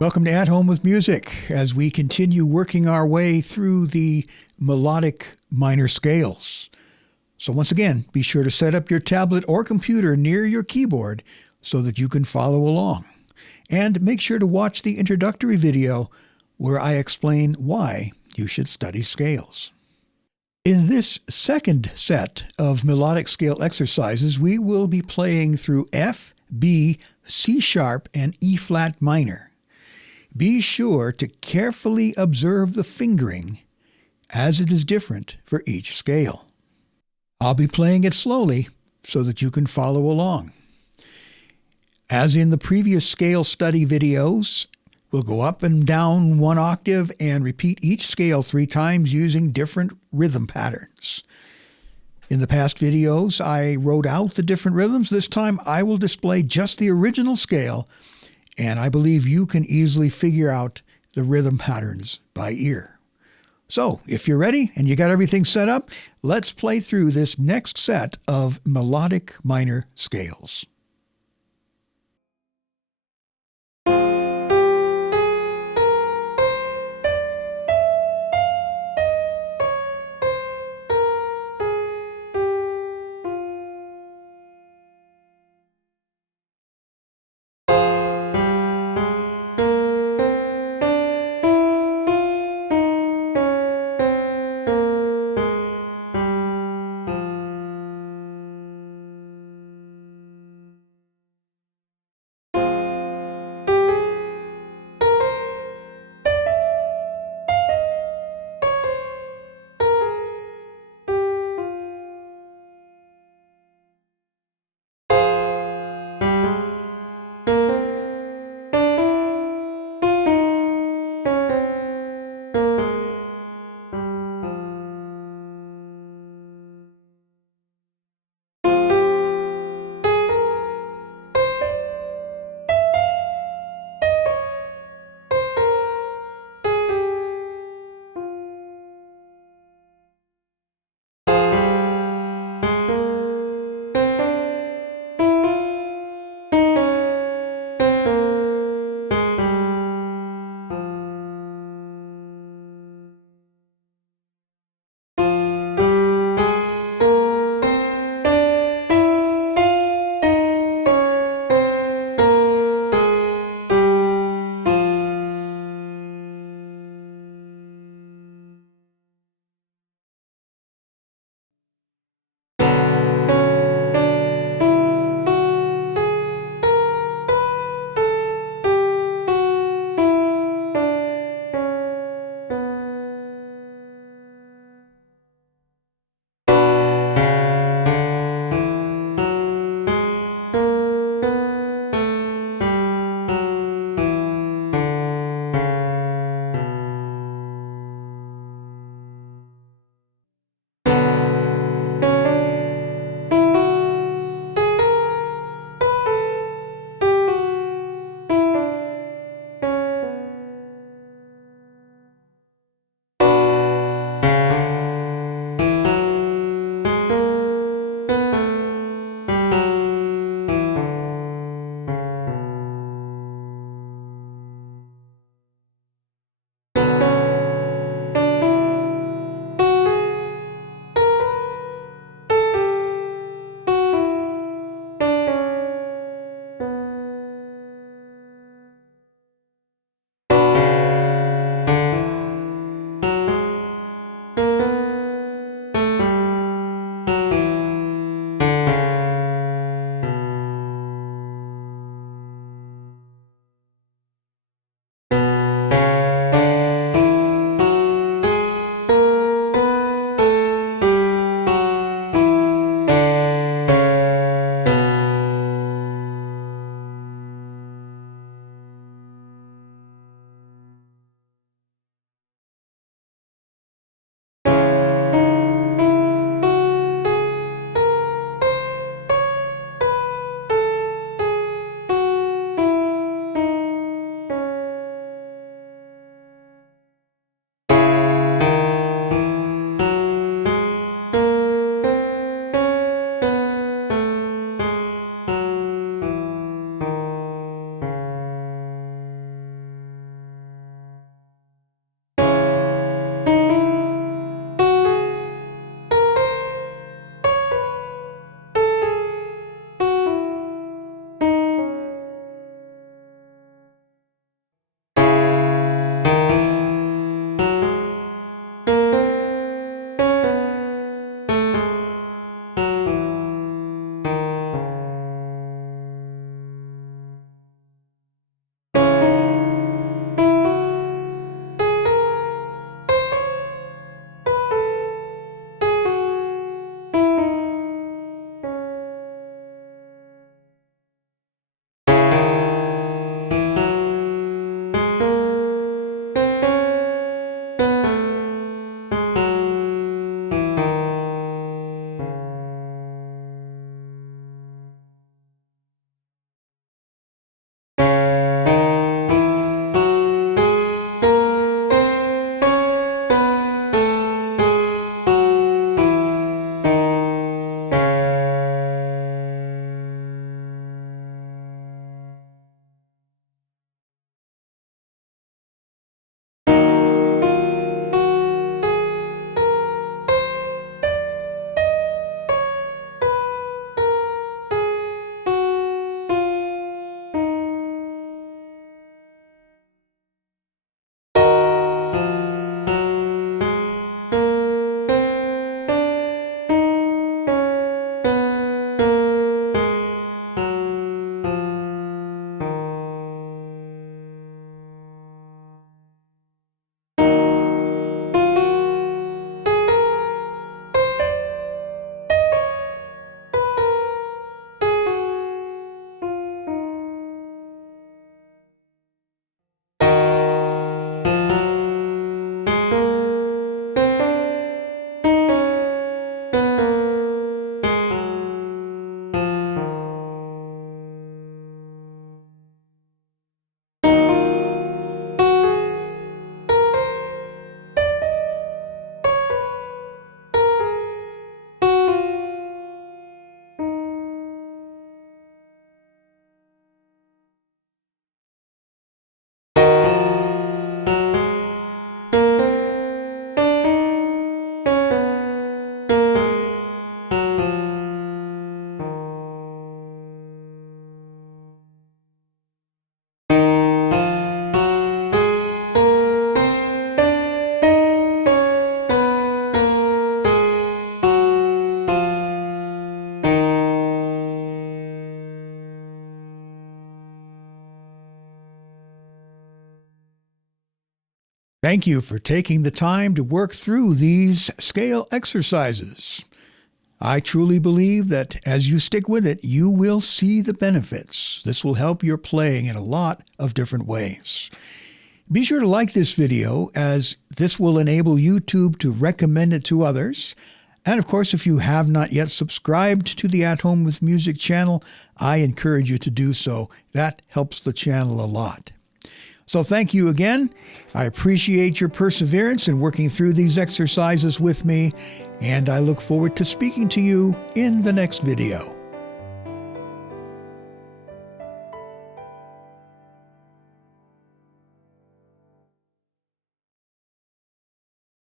Welcome to At Home with Music as we continue working our way through the melodic minor scales. So once again, be sure to set up your tablet or computer near your keyboard so that you can follow along. And make sure to watch the introductory video where I explain why you should study scales. In this second set of melodic scale exercises, we will be playing through F, B, C sharp, and E flat minor. Be sure to carefully observe the fingering as it is different for each scale. I'll be playing it slowly so that you can follow along. As in the previous scale study videos, we'll go up and down one octave and repeat each scale 3 times using different rhythm patterns. In the past videos, I wrote out the different rhythms. This time, I will display just the original scale, and I believe you can easily figure out the rhythm patterns by ear. So, if you're ready and you got everything set up, let's play through this next set of melodic minor scales. Thank you for taking the time to work through these scale exercises. I truly believe that as you stick with it, you will see the benefits. This will help your playing in a lot of different ways. Be sure to like this video, as this will enable YouTube to recommend it to others. And of course, if you have not yet subscribed to the At Home with Music channel, I encourage you to do so. That helps the channel a lot. So thank you again. I appreciate your perseverance in working through these exercises with me, and I look forward to speaking to you in the next video.